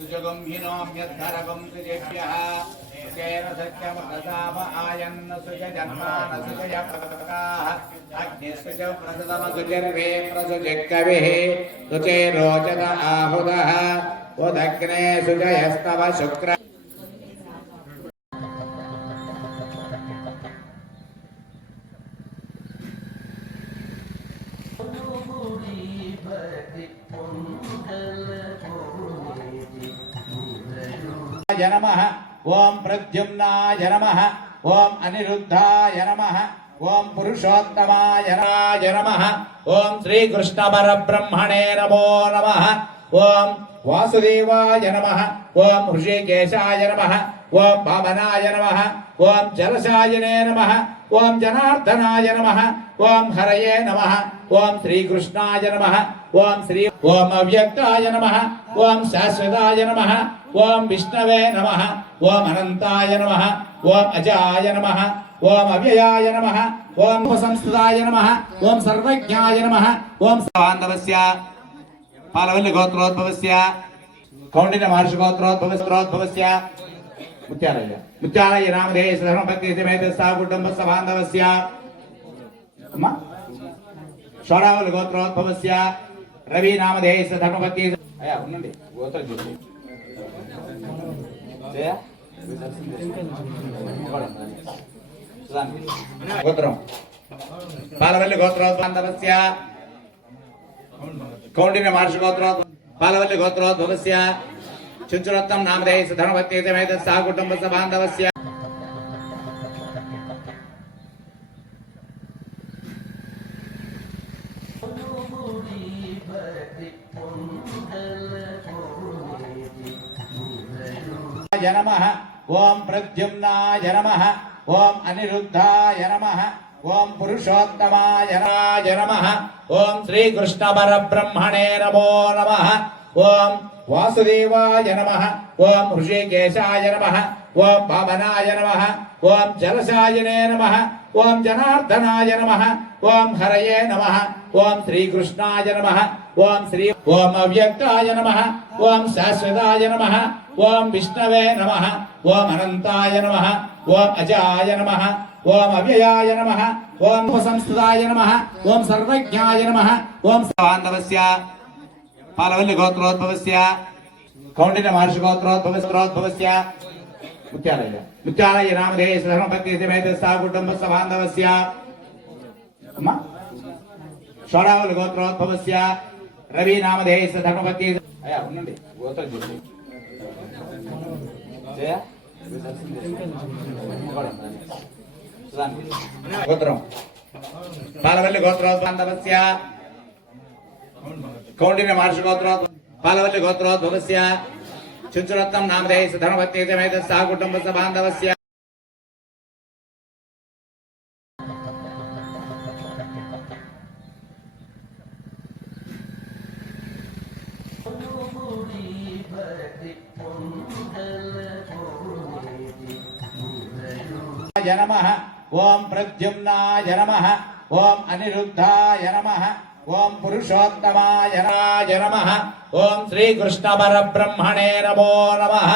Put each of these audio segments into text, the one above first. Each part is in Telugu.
सुजगं हिनोम्यद्धरगं सुजेभ्यः सुजेन सत्यं प्रसाप आयन्न सुजजन्मान सुजयप्रकाः अग्निसुज प्रसदम सुजर्वे प्रसुजकविः सुचे रोचत आहुतः उदग्ने सुजयस्तव शुक्र नमः ओम प्रद्युम्नाय नमः ओम अनिरुद्धाय नमः ओम पुरुषोत्तमाय नमः ओम श्री कृष्ण परब्रह्मणे नमो नमः ओम वासुदेवाय नमः ओम ऋषिकेशाय नमः ओम वामनाय नमः ओम जलशायिने नमः ओम जनार्दनाय नमः ओम हरये नमः ओम श्री कृष्णाय नमः ओम श्री ओम अव्यक्ताय नमः ओम शाश्वताय नमः ओम विष्णवे नमः ओम अनंताय नमः ओम अजाय नमः ओम अव्ययाय नमः ओम संस्कृताय नमः ओम सर्वज्ञाय नमः ओम बांधवस्य पालवल्ली गोत्रोद्भवस्य कौंडिन्य महर्षि गोत्रोद्भवस्य मुत्यालय नामधेय धर्मपत्नी समेत साकुटुंब बांधवस्य షోడావళి గోత్రోద్భవస్య రవి నామధేయ ధర్మపతి అయ్యా ఉండండి గోత్రం చూసి గోత్రం పాలవల్లి గోత్రోద్భవస్య కౌండిన్య మహర్షి పాలవల్లి గోత్రోద్భవస్య చుంచురత్నం నామధేయ ధర్మపతి సమేత సాకుటుంబ బాంధవస్య नमः ओम प्रद्युम्नाय नमः ओम अनिरुद्धाय नमः ओम पुरुषोत्तमाय नमः ओम श्री कृष्ण परब्रह्मणे नमो नमः ओम वासुदेवाय नमः ओम ऋषिकेशाय नमः ओम वामनाय नमः ओम जलशायिने नमः ओम जनार्दनाय नमः ओम हरये नमः ओम श्री कृष्णाय नमः ओम श्री ओम अव्यक्ताय नमः ओम शाश्वताय नमः ओम विष्णवे नमः ओम अनंताय नमः ओम अजाय नमः ओम अव्ययाय नमः ओम संस्कृताय नमः ओम सर्वज्ञाय नमः ओम बांधवस्य पालवल्ली गोत्रोद्भवस्य कौंडिन्य महर्षि गोत्रोद्भवस्य मुत्यालय नामधेय धर्मपत्नी समेत साकुटुंब बांधवस्य షోడావళి గోత్రోద్భవస్య రవి నామధేయ ధర్మపతి అయ్యా ఉండండి గోత్రం చూసి గోత్రం పాలవల్లి గోత్రోద్భవస్య కౌండిన్య మహర్షి పాలవల్లి గోత్రోద్భవస్య చుంచురత్నం నామధేయ ధర్మపతి సమేత సాకుటుంబ బాంధవస్య नमः ओम प्रद्युम्नाय नमः ओम अनिरुद्धाय नमः ओम पुरुषोत्तमाय नमः ओम श्री कृष्ण परब्रह्मणे नमो नमः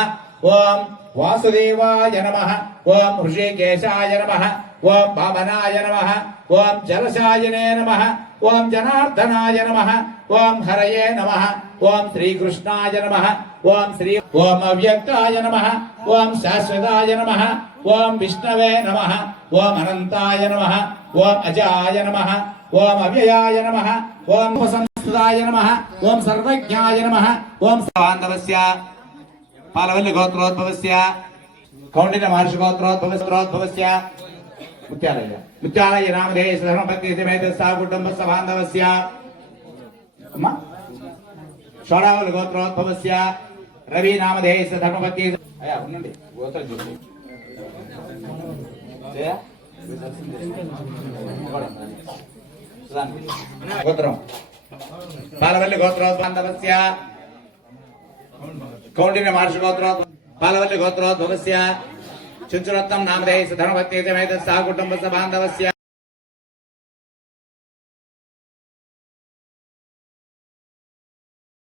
ओम वासुदेवाय नमः ओम ऋषिकेशाय नमः ओम वामनाय नमः ओम जलशायिने नमः ओम जनार्दनाय नमः ओम हरये नमः ओम श्री कृष्णाय नमः ओम श्री ओम अव्यक्ताय नमः ओम शाश्वताय नमः ओम विष्णवे नमः ओम अनंताय नमः ओम अजाय नमः ओम अव्ययाय नमः ओम संस्कृताय नमः ओम सर्वज्ञाय नमः ओम बांधवस्य पालवल्ली गोत्रोद्भवस्य कौंडिन्य महर्षि गोत्रोद्भवस्य मुत्यालय नामधेय धर्मपत्नी समेत साकुटुंब बांधवस्य షోడావళి గోత్రోద్భవస్య రవి నామధేయ ధర్మపతి అయ్యా ఉండండి గోత్రం చూసి గోత్రం పాలవల్లి గోత్రోద్భవస్య కౌండిన్య మహర్షి పాలవల్లి గోత్రోద్భవస్య చుంచురత్నం నామధేయ ధర్మపతి సమేత సాకుటుంబ బాంధవస్య